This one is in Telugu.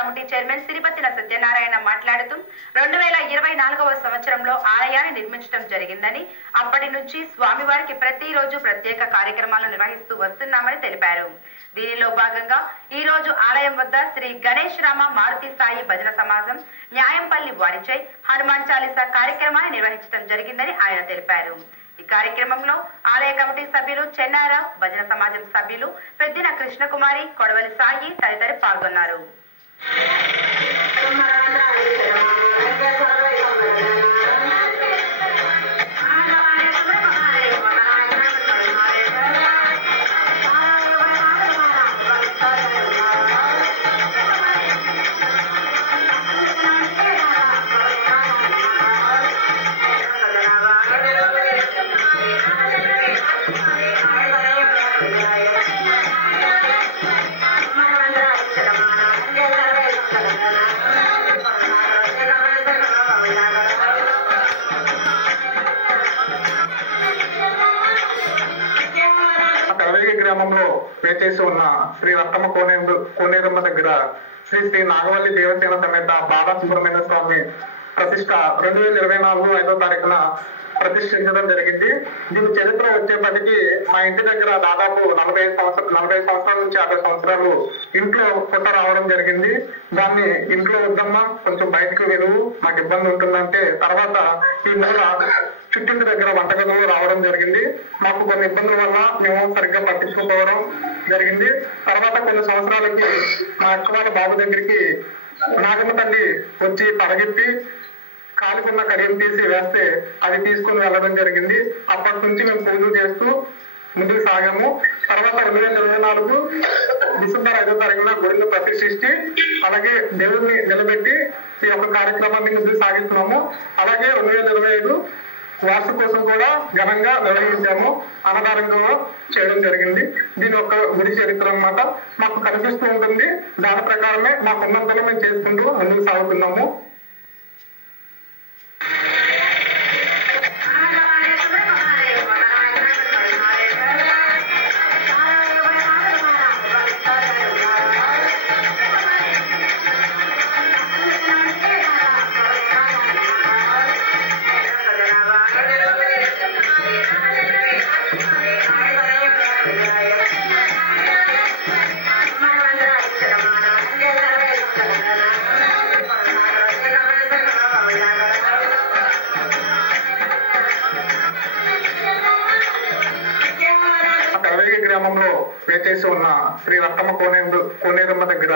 కమిటీ చైర్మన్ సిరిపత్తిన సత్యనారాయణ మాట్లాడుతూ 2024వ సంవత్సరంలో ఆలయాన్ని నిర్మించడం జరిగిందని, అప్పటి నుంచి స్వామివారికి ప్రతిరోజు ప్రత్యేక కార్యక్రమాలు నిర్వహిస్తూ వస్తున్నామని తెలిపారు. దీనిలో భాగంగా ఈ రోజు ఆలయం వద్ద శ్రీ గణేష్ రామ మారుతి సాయి భజన సమాజం న్యాయంపల్లి వారిచై హనుమాన్ చాలీసా కార్యక్రమాన్ని నిర్వహించడం జరిగిందని ఆయన తెలిపారు. ఈ కార్యక్రమంలో ఆలయ కమిటీ సభ్యులు చెన్నారావు, భజన సమాజం సభ్యులు పెద్దిన కృష్ణకుమారి, కొడవలి సాయి తదితరులు పాల్గొన్నారు. గ్రామంలో వేచేసి ఉన్న శ్రీ రత్తమ్మ కోనేరమ్మ దగ్గర శ్రీ శ్రీ నాగవల్లి దేవసేన సమేత బాలసుబ్రహ్మణ్య స్వామి ప్రతిష్ట 2024 5వ తారీఖున ప్రతిష్ఠించడం జరిగింది. దీని చరిత్ర వచ్చేప్పటికీ మా ఇంటి దగ్గర దాదాపు 45 సంవత్సరాల నుంచి 50 సంవత్సరాలు ఇంట్లో పుట్ట రావడం జరిగింది. దాన్ని ఇంట్లో వద్దమ్మా, కొంచెం బయటకు వెళ్ళు, మాకు ఇబ్బంది ఉంటుందంటే తర్వాత ఈ మూల చుట్టింటి దగ్గర వంటగదిలో రావడం జరిగింది. మాకు కొన్ని ఇబ్బందుల వల్ల మేము సరిగ్గా పట్టించుకోవడం జరిగింది. తర్వాత కొన్ని సంవత్సరాలకి మా అక్క వాళ్ళ బాబు దగ్గరికి నాగమ్మ తల్లి వచ్చి పడగెత్తి కాలుకున్న కడియం తీసి వేస్తే అది తీసుకుని వెళ్ళడం జరిగింది. అప్పటి నుంచి మేము పూజలు చేస్తూ ముందుకు సాగాము. తర్వాత 2024 డిసెంబర్ 5వ తారీఖున గుడిని ప్రతిష్ఠించి అలాగే దేవుడిని నిలబెట్టి ఈ యొక్క కార్యక్రమాన్ని ముందుకు సాగిస్తున్నాము. అలాగే 2025 వాసు కోసం కూడా ఘనంగా నిర్వహించాము. అన్నదానంగా చేయడం జరిగింది. దీని యొక్క గుడి చరిత్ర అన్నమాట మాకు కనిపిస్తూ ఉంటుంది. దాని ప్రకారమే మాకు ఉన్నంతలో మేము చేసుకుంటూ ముందుకు సాగుతున్నాము. గ్రామంలో వేచేసి ఉన్న శ్రీ రత్తమ్మ కోనేరమ్మ దగ్గర